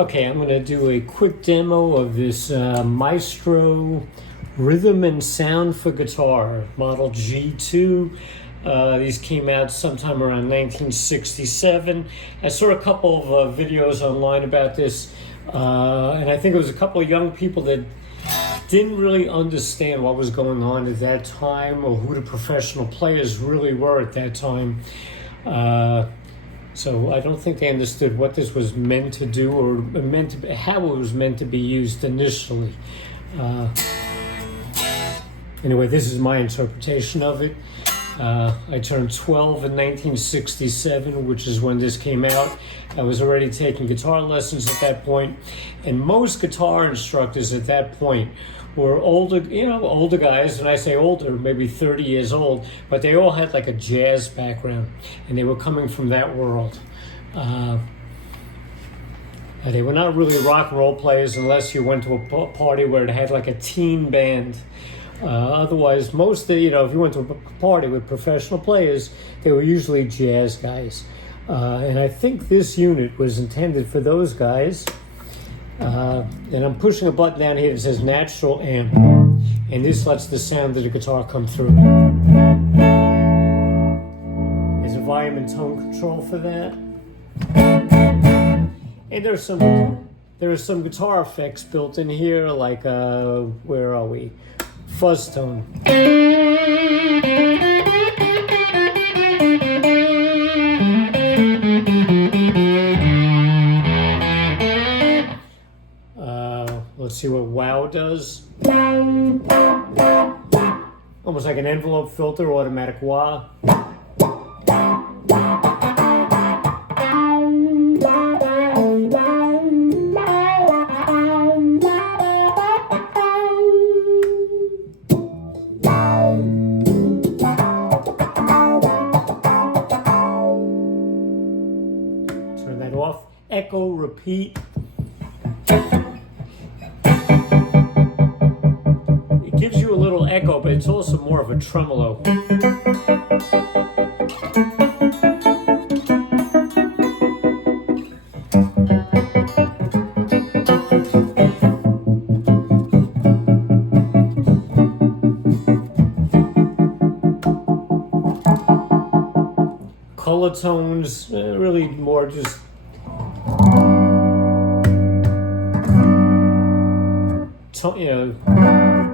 Okay, I'm going to do a quick demo of this Maestro rhythm and sound for guitar, model G-2. These came out sometime around 1967. I saw a couple of videos online about this, and I think it was a couple of young people that didn't really understand what was going on at that time or who the professional players really were at that time. So I don't think they understood what this was meant to do or how it was meant to be used initially. Anyway, this is my interpretation of it. I turned 12 in 1967, which is when this came out. I was already taking guitar lessons at that point, and most guitar instructors at that point were older guys, and I say older, maybe 30 years old, but they all had like a jazz background, and they were coming from that world. They were not really rock and roll players unless you went to a party where it had like a teen band. Otherwise, most of, if you went to a party with professional players, they were usually jazz guys. And I think this unit was intended for those guys. And I'm pushing a button down here that says natural amp, and this lets the sound of the guitar come through. There's a volume and tone control for that, and there are some guitar effects built in here, like where are we? Fuzz tone. Let's see what wow does. Almost like an envelope filter, automatic wah. Turn that off. Echo, repeat. Gives you a little echo, but it's also more of a tremolo. Color tones, really more just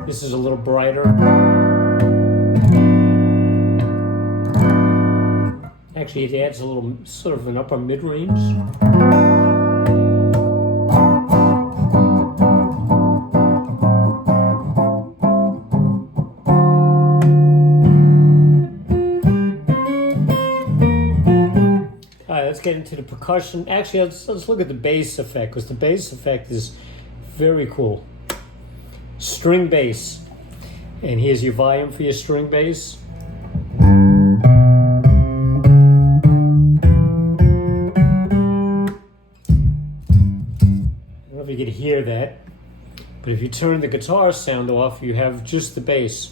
this is a little brighter. Actually, it adds a little sort of an upper mid-range. All right, let's get into the percussion. Actually, let's look at the bass effect, because the bass effect is very cool. String bass, and here's your volume for your string bass. I don't know if you can hear that, but if you turn the guitar sound off, you have just the bass.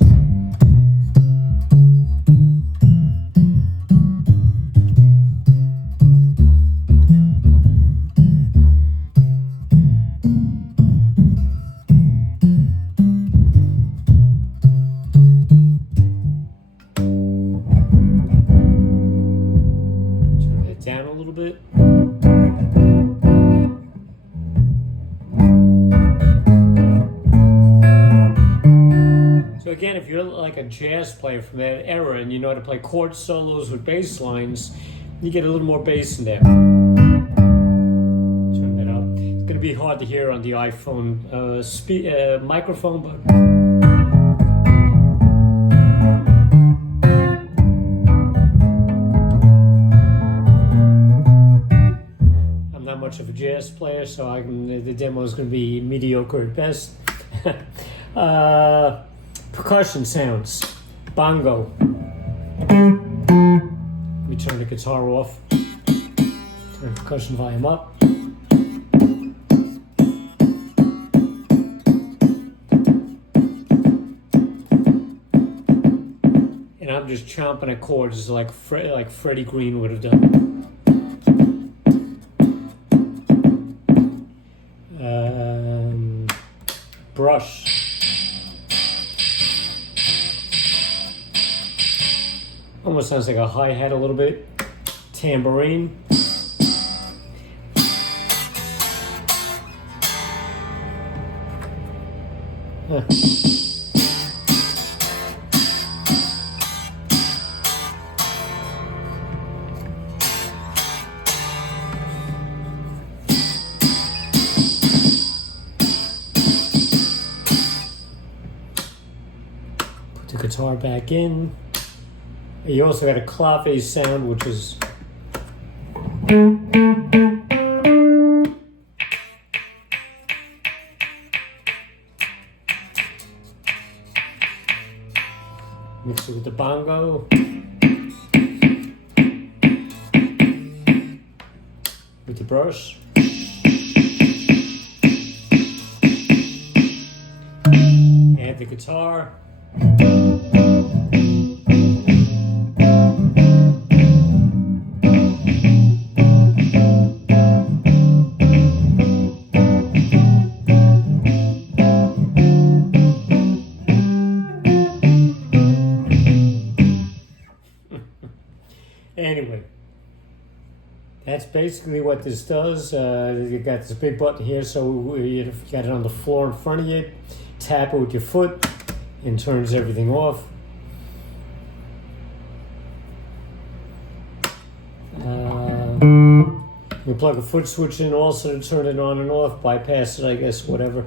Down a little bit. So again, if you're like a jazz player from that era and you know how to play chord solos with bass lines, you get a little more bass in there. Turn that up. It's going to be hard to hear on the iPhone microphone, but much of a jazz player, so the demo is going to be mediocre at best. Percussion sounds. Bongo. Let me turn the guitar off. Turn the percussion volume up. And I'm just chomping at chords like Freddie Green would have done. almost sounds like a hi-hat a little bit. Tambourine. Huh. Put the guitar back in. You also got a clave sound, which is mix it with the bongo. With the brush. Add the guitar. Anyway, that's basically what this does. You got this big button here, so you got it on the floor in front of you. Tap it with your foot and turns everything off. You plug a foot switch in also to turn it on and off, bypass it, I guess, whatever.